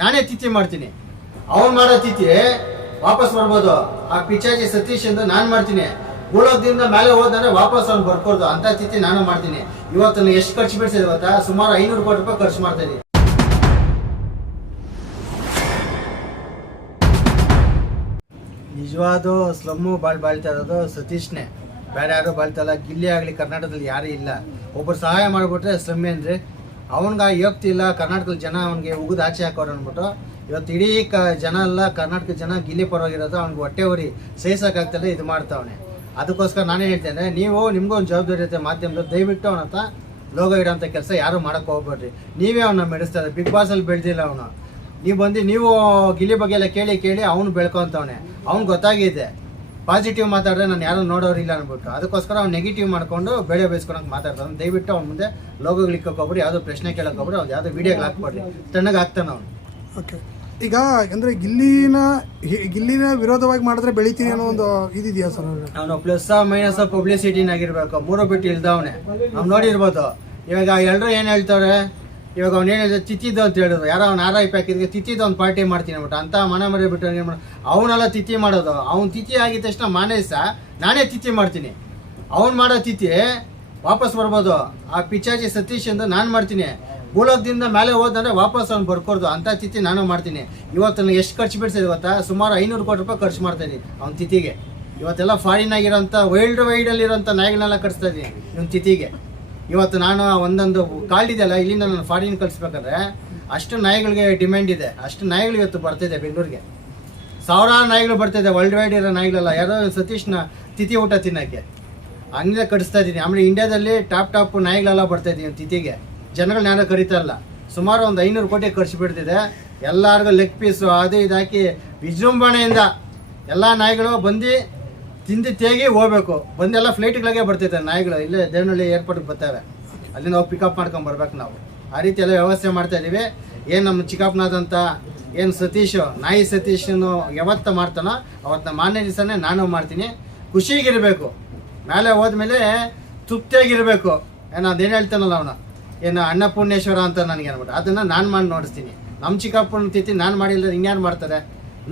ನಾನೇ ತಿಥಿ ಮಾಡ್ತೀನಿ. ಅವ್ನು ಮಾಡೋ ತಿಥಿ ವಾಪಸ್ ಬರ್ಬೋದು. ಆ ಪಿಚಾಚಿ ಸತೀಶ್ ಅಂತ ನಾನು ಮಾಡ್ತೀನಿ. ಭೂಲೋಕದಿಂದ ಮೇಲೆ ಹೋದ್ರೆ ವಾಪಸ್ ಅವ್ನು ಬರ್ಕೊಡ್ದು ಅಂತ ತಿಥಿ ನಾನು ಮಾಡ್ತೀನಿ. ಇವತ್ತು ಎಷ್ಟು ಖರ್ಚು ಬಿಡಿಸಿದೆ ಗೊತ್ತಾ? ಸುಮಾರು 500 ಕೋಟಿ ರೂಪಾಯಿ ಖರ್ಚು ಮಾಡ್ತಾ ಇದ್ದೀನಿ. ನಿಜವಾದ ಸ್ಲಮ್ಮು ಬಾಳ್ತಾ ಇರೋದು ಸತೀಶ್ನೇ, ಬೇರೆ ಯಾರು ಬಾಳ್ತಾ ಇಲ್ಲ. ಗಿಲ್ಲಿ ಆಗಲಿ ಕರ್ನಾಟಕದಲ್ಲಿ ಯಾರೂ ಇಲ್ಲ. ಒಬ್ಬರು ಸಹಾಯ ಮಾಡಿಬಿಟ್ರೆ ಸ್ಲಮ್ಮೆ ಅಂದರೆ ಅವನಿಗೆ ಯೋಗ್ತಿ ಇಲ್ಲ. ಕರ್ನಾಟಕದ ಜನ ಅವನಿಗೆ ಉಗಿದು ಆಚೆ ಹಾಕೋರು ಅಂದ್ಬಿಟ್ಟು ಇವತ್ತು ಇಡೀ ಜನ ಎಲ್ಲ ಕರ್ನಾಟಕದ ಜನ ಗಿಲ್ಲಿ ಪರವಾಗಿರೋದು ಅವ್ನಿಗೆ ಹೊಟ್ಟೆ ಉರಿ ಸಹಿಸೋಕ್ಕಾಗ್ತಲ್ಲ ಇದು ಮಾಡ್ತಾವನೆ. ಅದಕ್ಕೋಸ್ಕರ ನಾನೇ ಹೇಳ್ತೇನೆ, ನೀವು ನಿಮಗೂ ಒಂದು ಜವಾಬ್ದಾರಿ ಇರುತ್ತೆ ಮಾಧ್ಯಮದ, ದಯವಿಟ್ಟು ಅವನ ಹತ್ರ ಲೋಗೋ ಇಡೋಂಥ ಕೆಲಸ ಯಾರು ಮಾಡೋಕ್ಕೆ ಹೋಗ್ಬೇಡ್ರಿ. ನೀವೇ ಅವನ್ನ ಮೆಡಿಸ್ತಾರೆ. ಬಿಗ್ ಬಾಸಲ್ಲಿ ಬೆಳೆದಿಲ್ಲ ಅವನು. ನೀವು ಬಂದು ನೀವು ಗಿಲ್ಲಿ ಬಗ್ಗೆ ಎಲ್ಲ ಕೇಳಿ ಅವನು ಬೆಳ್ಕೊತವನೆ. ಅವ್ನು ಗೊತ್ತಾಗಿದೆ ಪಾಸಿಟಿವ್ ಮಾತಾಡಿದ್ರೆ ನಾನು ಯಾರು ನೋಡೋರಿಲ್ಲ ಅಂದ್ಬಿಟ್ಟು. ಅದಕ್ಕೋಸ್ಕರ ಅವ್ನು ನೆಗೆಟಿವ್ ಮಾಡ್ಕೊಂಡು ಬೆಳೆ ಬೇಯಿಸ್ಕೊಳಕ್ಕೆ ಮಾತಾಡ್ತಾನೆ. ದಯವಿಟ್ಟು ಅವ್ನ ಮುಂದೆ ಲೋಗೋಗಳು ಇಕ್ಕೋಗ್ಬಿಡಿ, ಯಾವುದೋ ಪ್ರಶ್ನೆ ಕೇಳಕ್ಕೆ ಹೋಗ್ಬಿಡಿ, ಅವ್ನು ಯಾವುದೋ ವೀಡಿಯೋಗಳು ಹಾಕ್ಬೇಡ್ರಿ. ತಣ್ಣಗೆ ಹಾಕ್ತಾನೆ ಅವನು. ಓಕೆ, ಈಗ ಅಂದರೆ ಗಿಲ್ಲಿನ ವಿರೋಧವಾಗಿ ಮಾಡಿದ್ರೆ ಬೆಳಿತೀನಿ ಅನ್ನೋ ಒಂದು ಇದಿದೆಯಾ ಸರ್? ಅವನು ಪ್ಲಸ್ ಮೈನಸ್ ಪಬ್ಲಿಸಿಟಿನಾಗಿರ್ಬೇಕು, ಮೂರು ಬಿಟ್ಟು ಇಲ್ದವನೆ. ನಾವು ನೋಡಿರ್ಬೋದು. ಇವಾಗ ಎಲ್ಲರೂ ಏನು ಹೇಳ್ತಾರೆ, ಇವಾಗ ಅವ್ನು ಏನು ಹೇಳಿದ್ರೆ ತಿಥಿದು ಅಂತ ಹೇಳಿದ್ರು. ಯಾರೋ ಅವ್ನು RIP ಹಾಕಿದ್ರೆ ತಿಥಿದು ಒಂದು ಪಾರ್ಟಿ ಮಾಡ್ತೀನಿ ಅಂದ್ಬಿಟ್ಟು ಅಂತ ಮನೆ ಮರೆ ಬಿಟ್ಟು ಏನು ಮಾಡೋದು? ಅವನೆಲ್ಲ ತಿಥಿ ಮಾಡೋದು. ಅವ್ನು ತಿಥಿ ಆಗಿದ ತಕ್ಷಣ ಮಾನೇ ದಿವಸ ನಾನೇ ತಿಥಿ ಮಾಡ್ತೀನಿ. ಅವ್ನು ಮಾಡೋ ತಿಥಿ ವಾಪಸ್ ಬರ್ಬೋದು. ಆ ಪಿಚಾಚಿ ಸತೀಶ್ ಅಂತ ನಾನು ಮಾಡ್ತೀನಿ. ಭೂಲೋಕದಿಂದ ಮೇಲೆ ಹೋದ್ರೆ ವಾಪಸ್ ಅವ್ನು ಬರ್ಕೊಡ್ದು ಅಂತ ತಿಥಿ ನಾನು ಮಾಡ್ತೀನಿ. ಇವತ್ತು ಎಷ್ಟು ಖರ್ಚು ಬಿಡಿಸಿದೆ ಗೊತ್ತಾ? ಸುಮಾರು 500 ಕೋಟಿ ರೂಪಾಯಿ ಖರ್ಚು ಮಾಡ್ತಾ ಇದ್ದೀನಿ ಅವ್ನ ತಿಥಿಗೆ. ಇವತ್ತೆಲ್ಲ ಫಾರಿನ್ ಆಗಿರೋಂಥ ವೈಡಲ್ಲಿರೋಂಥ ನಾಯಿಗಳನ್ನೆಲ್ಲ ಕಳಿಸ್ತಾ ಇದ್ದೀನಿ ಇವನ್ ತಿಥಿಗೆ. ಇವತ್ತು ನಾನು ಒಂದೊಂದು ಕಾಲ್ಡಿದೆಯಲ್ಲ, ಇಲ್ಲಿಂದ ನಾನು ಫಾರಿನ್ ಕಳಿಸ್ಬೇಕಾದ್ರೆ ಅಷ್ಟು ನಾಯಿಗಳಿಗೆ ಡಿಮ್ಯಾಂಡ್ ಇದೆ. ಅಷ್ಟು ನಾಯಿಗಳು ಇವತ್ತು ಬರ್ತಿದೆ ಬೆಂಗಳೂರಿಗೆ. ಸಾವಿರಾರು ನಾಯಿಗಳು ಬರ್ತಿದೆ, ವರ್ಲ್ಡ್ ವೈಡ್ ಇರೋ ನಾಯಿಗಳೆಲ್ಲ. ಯಾರೋ ಸತೀಶ್ನ ತಿಥಿ ಊಟ ತಿನ್ನೋಕ್ಕೆ ಹಂಗೆ ಕಳಿಸ್ತಾ ಇದ್ದೀನಿ. ಆಮೇಲೆ ಇಂಡಿಯಾದಲ್ಲಿ ಟಾಪ್ ನಾಯಿಗಳೆಲ್ಲ ಬರ್ತಾಯಿದ್ದೀವಿ ತಿಥಿಗೆ. ಜನಗಳನ್ನ ಯಾರೋ ಕರೀತಾ ಇಲ್ಲ. ಸುಮಾರು ಒಂದು 500 ಕೋಟಿ ಖರ್ಚು ಬಿಡ್ತಿದೆ. ಎಲ್ಲರಿಗೂ ಲೆಗ್ ಪೀಸು ಅದು ಇದು ಹಾಕಿ ವಿಜೃಂಭಣೆಯಿಂದ ಎಲ್ಲ ನಾಯಿಗಳು ಬಂದು ತಿಂದು ತೇಗಿ ಹೋಗ್ಬೇಕು. ಬಂದೆಲ್ಲ ಫ್ಲೈಟ್ಗಳಿಗೆ ಬರ್ತೈತೆ ನಾಯಿಗಳು. ಇಲ್ಲೇ ದೇವನಹಳ್ಳಿ ಏರ್ಪೋರ್ಟ್ಗೆ ಬರ್ತವೆ. ಅಲ್ಲಿಂದ ಹೋಗಿ ಪಿಕಪ್ ಮಾಡ್ಕೊಂಡು ಬರ್ಬೇಕು ನಾವು. ಆ ರೀತಿ ಎಲ್ಲ ವ್ಯವಸ್ಥೆ ಮಾಡ್ತಾ ಇದ್ದೀವಿ. ಏನು ನಮ್ಮ ಚಿಕ್ಕಪ್ಪನಾದಂಥ ಏನು ಸತೀಶು, ನಾಯಿ ಸತೀಶನು ಯಾವತ್ತು ಮಾಡ್ತಾನೋ ಅವತ್ತು ಮಾನ್ಯ ದಿವಸನೇ ನಾನು ಮಾಡ್ತೀನಿ. ಖುಷಿಗಿರಬೇಕು. ಮೇಲೆ ಹೋದ್ಮೇಲೆ ತೃಪ್ತಿಯಾಗಿರಬೇಕು. ಏನೋ ಅದೇನು ಹೇಳ್ತಾನಲ್ಲ ಅವನು, ಏನು ಅನ್ನಪೂರ್ಣೇಶ್ವರ ಅಂತ ನನಗೆ ಅನ್ಬಿಟ್ಟು ಅದನ್ನು ನಾನು ಮಾಡಿ ನೋಡಿಸ್ತೀನಿ. ನಮ್ಮ ಚಿಕ್ಕಪ್ಪನ ತಿಥಿ ನಾನು ಮಾಡಿಲ್ಲ, ಇನ್ಯಾರು ಮಾಡ್ತಾರೆ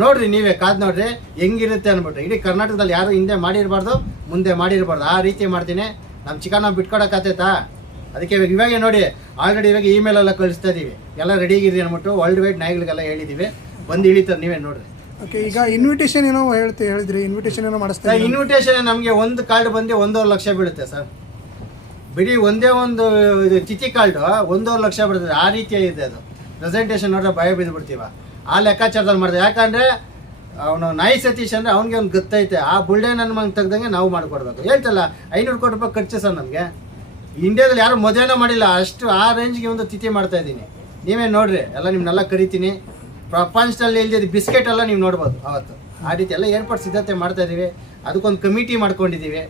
ನೋಡ್ರಿ, ನೀವೇ ಕಾದು ನೋಡ್ರಿ ಹೆಂಗಿರುತ್ತೆ ಅಂದ್ಬಿಟ್ಟು. ಇಡೀ ಕರ್ನಾಟಕದಲ್ಲಿ ಯಾರು ಹಿಂದೆ ಮಾಡಿರಬಾರ್ದು, ಮುಂದೆ ಮಾಡಿರಬಾರ್ದು, ಆ ರೀತಿ ಮಾಡ್ತೀನಿ. ನಮ್ಮ ಚಿಕನ್ನ ಬಿಟ್ಕೊಡಕ್ಕಾಗ್ತೈತಾ? ಅದಕ್ಕೆ ಇವಾಗ ನೋಡಿ, ಆಲ್ರೆಡಿ ಇವಾಗ ಇಮೇಲ್ ಎಲ್ಲ ಕಳಿಸ್ತಾ ಇದ್ದೀವಿ, ಎಲ್ಲ ರೆಡಿಗಿರಿ ಅಂದ್ಬಿಟ್ಟು ವರ್ಲ್ಡ್ ವೈಡ್ ನಾಯಿಗಳಿಗೆಲ್ಲ ಹೇಳಿದ್ದೀವಿ. ಬಂದು ಇಳಿತಾರೆ, ನೀವೇ ನೋಡ್ರಿ. ಓಕೆ, ಈಗ ಇನ್ವಿಟೇಷನ್ ಏನೋ ಹೇಳಿದ್ರಿ, ಇನ್ವಿಟೇಷನ್ ಏನೋ ಮಾಡಿಸ್ತಾ ಇನ್ವಿಟೇಷನ್ ನಮಗೆ ಒಂದು ಕಾರ್ಡ್ ಬಂದು 1.5 ಲಕ್ಷ ಬೀಳುತ್ತೆ ಸರ್. ಬಿಡಿ ಒಂದೇ ಒಂದು ತಿಥಿ ಕಾರ್ಡು 1.5 ಲಕ್ಷ ಬೀಳುತ್ತೆ. ಆ ರೀತಿ ಇದೆ ಅದು. ಪ್ರೆಸೆಂಟೇಷನ್ ನೋಡ್ರೆ ಭಯ ಬಿದ್ದು ಬಿಡ್ತೀವ. ಆ ಲೆಕ್ಕಾಚಾರದಲ್ಲಿ ಮಾಡಿದೆ. ಯಾಕಂದರೆ ಅವನು ನಾಯಿ ಸತೀಶ್ ಅಂದರೆ ಅವ್ನಿಗೆ ಒಂದು ಗೊತ್ತೈತೆ. ಆ ಬುಲ್ಡೆ ನನ್ನ ಮಗ ತೆಗ್ದಂಗೆ ನಾವು ಮಾಡಿಕೊಡ್ಬೇಕು. ಹೇಳ್ತಲ್ಲ 500 ಕೋಟಿ ರೂಪಾಯಿ ಖರ್ಚು ಸರ್ ನಮಗೆ. ಇಂಡಿಯಾದಲ್ಲಿ ಯಾರು ಮದುವೆನೂ ಮಾಡಿಲ್ಲ, ಅಷ್ಟು ಆ ರೇಂಜ್ಗೆ ಒಂದು ತಿಥಿ ಮಾಡ್ತಾ ಇದ್ದೀನಿ. ನೀವೇ ನೋಡ್ರಿ, ಎಲ್ಲ ನಿಮ್ಮನ್ನೆಲ್ಲ ಕರಿತೀನಿ. ಪ್ರಪಂಚದಲ್ಲಿ ಇಲ್ದಿದ್ದು ಬಿಸ್ಕೆಟ್ ಎಲ್ಲ ನೀವು ನೋಡ್ಬೋದು ಅವತ್ತು. ಆ ರೀತಿ ಎಲ್ಲ ಏರ್ಪಾಡು ಸಿದ್ಧತೆ ಮಾಡ್ತಾ ಇದ್ದೀವಿ. ಅದಕ್ಕೊಂದು ಕಮಿಟಿ ಮಾಡ್ಕೊಂಡಿದ್ದೀವಿ.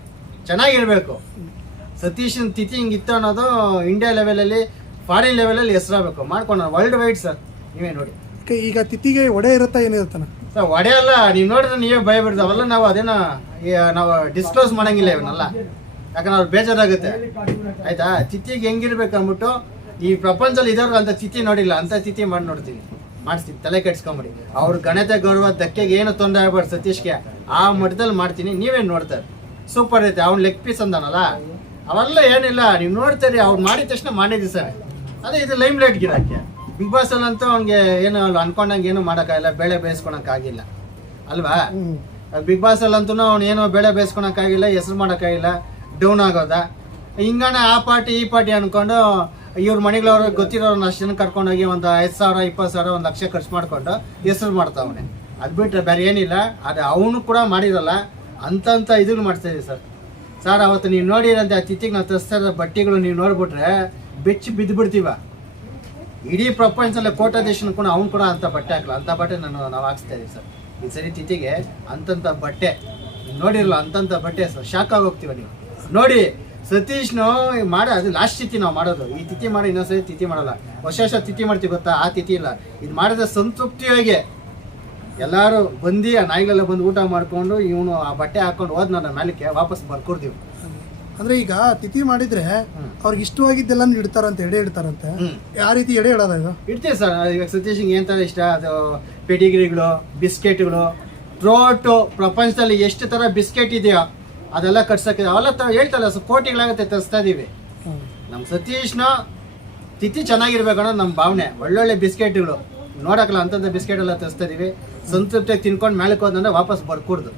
ಚೆನ್ನಾಗಿರಬೇಕು. ಸತೀಶನ ತಿಥಿ ಹಿಂಗಿತ್ತು ಅನ್ನೋದು ಇಂಡಿಯಾ ಲೆವೆಲಲ್ಲಿ, ಫಾರಿನ್ ಲೆವೆಲಲ್ಲಿ ಹೆಸರಾಗಬೇಕು. ಮಾಡ್ಕೊಂಡು ವರ್ಲ್ಡ್ ವೈಡ್ ಸರ್, ನೀವೇ ನೋಡಿ. ಈಗ ತಿಥಿಗೆ ಒಡೆ ಇರುತ್ತಾ ಏನಿರುತ್ತಾನ ಸರ್? ಒಡೆ ಅಲ್ಲ, ನೀವು ನೋಡಿದ್ರೆ ನೀವೇ ಭಯ ಬಿಡ್ತಾವಲ್ಲ. ನಾವು ಅದೇನೋ ನಾವು ಡಿಸ್ಕ್ಲೋಸ್ ಮಾಡೋಂಗಿಲ್ಲ ಇವನ್ನೆಲ್ಲ, ಯಾಕಂದ್ರೆ ಅವ್ರು ಬೇಜಾರಾಗುತ್ತೆ. ಆಯ್ತಾ? ತಿಥಿಗೆ ಹೆಂಗಿರ್ಬೇಕು ಅಂದ್ಬಿಟ್ಟು ಈ ಪ್ರಪಂಚದಲ್ಲಿ ಇದ್ದವ್ರು ಅಂತ ತಿಥಿ ನೋಡಿಲ್ಲ, ಅಂತ ತಿಥಿ ಮಾಡಿ ನೋಡ್ತೀನಿ, ಮಾಡಿಸ್ತೀನಿ. ತಲೆ ಕೆಡ್ಸ್ಕೊಂಬಿಡಿ. ಅವ್ರ ಘನತೆ ಗೌರವ ಧಕ್ಕೆಗೆ ಏನು ತೊಂದರೆ ಆಗ್ಬಾರ್ದು ಸತೀಶ್ಗೆ. ಆ ಮಟ್ಟದಲ್ಲಿ ಮಾಡ್ತೀನಿ, ನೀವೇ ನೋಡ್ತಾರೆ. ಸೂಪರ್ ಐತೆ. ಅವ್ನು ಲೆಗ್ ಪೀಸ್ ಅಂದಾನಲ್ಲ, ಅವೆಲ್ಲ ಏನಿಲ್ಲ, ನೀವು ನೋಡ್ತೀರಿ. ಅವ್ರು ಮಾಡಿದ ತಕ್ಷಣ ಮಾಡಿದ್ವಿ ಸರ್. ಅದೇ ಇದು ಲೈಮ್ ಲೈಟ್ ಗಿಡಕ್ಕೆ. ಬಿಗ್ ಬಾಸಲ್ಲಂತೂ ಅವ್ನಿಗೆ ಏನು ಅನ್ಕೊಂಡಂಗೆ ಏನು ಮಾಡೋಕ್ಕಾಗಿಲ್ಲ, ಬೇಳೆ ಬೇಯಿಸ್ಕೊಳಕ್ಕಾಗಿಲ್ಲ ಅಲ್ವಾ? ಬಿಗ್ ಬಾಸಲ್ಲಂತೂ ಅವ್ನು ಏನೋ ಬೇಳೆ ಬೇಯಿಸ್ಕೊಳಕ್ಕಾಗಿಲ್ಲ, ಹೆಸರು ಮಾಡೋಕ್ಕಾಗಿಲ್ಲ, ಡೌನ್ ಆಗೋದ. ಹಿಂಗಣ ಆ ಪಾರ್ಟಿ ಈ ಪಾರ್ಟಿ ಅಂದ್ಕೊಂಡು ಇವ್ರ ಮನೆಗಳವ್ರು ಗೊತ್ತಿರೋರನ್ನ ಅಷ್ಟು ಜನ ಕರ್ಕೊಂಡೋಗಿ ಒಂದು 5,000 20,000 1 ಲಕ್ಷ ಖರ್ಚು ಮಾಡಿಕೊಂಡು ಹೆಸರು ಮಾಡ್ತಾವನೆ. ಅದು ಬಿಟ್ಟರೆ ಬೇರೆ ಏನಿಲ್ಲ. ಅದು ಅವನು ಕೂಡ ಮಾಡಿರಲ್ಲ ಅಂತ ಇದನ್ನು ಮಾಡ್ತಾಯಿದ್ದೀವಿ ಸರ್. ಸರ್ ಅವತ್ತು ನೀವು ನೋಡಿರಂತೆ ಆ ತಿಥಿಗೆ ನಾವು ತರಿಸ್ತಾ ಇರೋ ಬಟ್ಟೆಗಳು ನೀವು ನೋಡ್ಬಿಟ್ರೆ ಬೆಚ್ಚಿ ಬಿದ್ದು ಬಿಡ್ತೀವ. ಇಡೀ ಪ್ರಪಂಚದಲ್ಲೇ ಕೋಟಾಧೀಶನ ಕೂಡ ಅವ್ನು ಕೂಡ ಅಂಥ ಬಟ್ಟೆ ಹಾಕಲ್ಲ. ಅಂಥ ಬಟ್ಟೆ ನಾವು ಹಾಕ್ಸ್ತಾ ಇದೀವಿ ಸರ್. ಈ ಸರಿ ತಿಥಿಗೆ ಅಂತಂಥ ಬಟ್ಟೆ ನೋಡಿರಲ್ಲ, ಅಂತಂಥ ಬಟ್ಟೆ ಸರ್. ಶಾಕ್ ಆಗೋಗ್ತೀವ ನೀವು ನೋಡಿ. ಸತೀಶ್ನು ಅದು ಲಾಸ್ಟ್ ತಿಥಿ ನಾವು ಮಾಡೋದು. ಈ ತಿಥಿ ಮಾಡಿ ಇನ್ನೊಂದ್ಸರಿ ತಿಥಿ ಮಾಡಲ್ಲ. ವರ್ಷ ತಿಥಿ ಮಾಡ್ತೀವಿ ಗೊತ್ತಾ? ಆ ತಿಥಿ ಇಲ್ಲ. ಇದು ಮಾಡಿದ್ರೆ ಸಂತೃಪ್ತಿಯಾಗಿ ಎಲ್ಲರೂ ಬಂದು ಆ ನಾಯಿಗಳೆಲ್ಲ ಬಂದು ಊಟ ಮಾಡಿಕೊಂಡು ಇವನು ಆ ಬಟ್ಟೆ ಹಾಕ್ಕೊಂಡು ಹೋದ್ ನನ್ನ ಮೇಲಕ್ಕೆ ವಾಪಸ್ ಬರ್ಕೊಡ್ತೀವಿ. ಅಂದ್ರೆ ಈಗ ತಿಥಿ ಮಾಡಿದ್ರೆ ಅವ್ರಿಗೆ ಇಷ್ಟವಾಗಿದ್ದೆಲ್ಲ ಇಡ್ತಾರಂತೆ, ಎಡೆ ಇಡ್ತಾರಂತೆ. ಹ್ಮ್. ಯಾವ ರೀತಿ ಎಡೆ ಇಡೋದ ಇದು? ಇಡ್ತೀವಿ ಸರ್. ಇವಾಗ ಸತೀಶಿಂಗ್ ಏನ್ ತರ ಇಷ್ಟ, ಅದು ಪೆಡಿಗ್ರಿಗಳು, ಬಿಸ್ಕೆಟ್ಗಳು, ಥ್ರೋಟು ಪ್ರಪಂಚದಲ್ಲಿ ಎಷ್ಟು ತರ ಬಿಸ್ಕೆಟ್ ಇದೆಯೋ ಅದೆಲ್ಲ ಕಟ್ಸಕ್ಕೆ ಅವೆಲ್ಲ ಹೇಳ್ತಲ್ಲ, ಕೋಟಿಗಳಾಗತ್ತೆ ತರಿಸ್ತಾ ಇದೀವಿ. ನಮ್ಮ ಸತೀಶ್ನ ತಿಥಿ ಚೆನ್ನಾಗಿರ್ಬೇಕು ಅನ್ನೋದು ನಮ್ಮ ಭಾವನೆ. ಒಳ್ಳೊಳ್ಳೆ ಬಿಸ್ಕೆಟ್ಗಳು ನೋಡಕ್ಕಲ್ಲ ಅಂತಂದ ಬಿಸ್ಕೆಟ್ ಎಲ್ಲ ತರಿಸ್ತಾ ಇದೀವಿ. ಸಂತೃಪ್ತಿಯಾಗಿ ತಿನ್ಕೊಂಡು ಮೇಲಕ್ಕೆ ಹೋದಂದ್ರೆ ವಾಪಸ್ ಬರ್ಕೂಡ್ದು.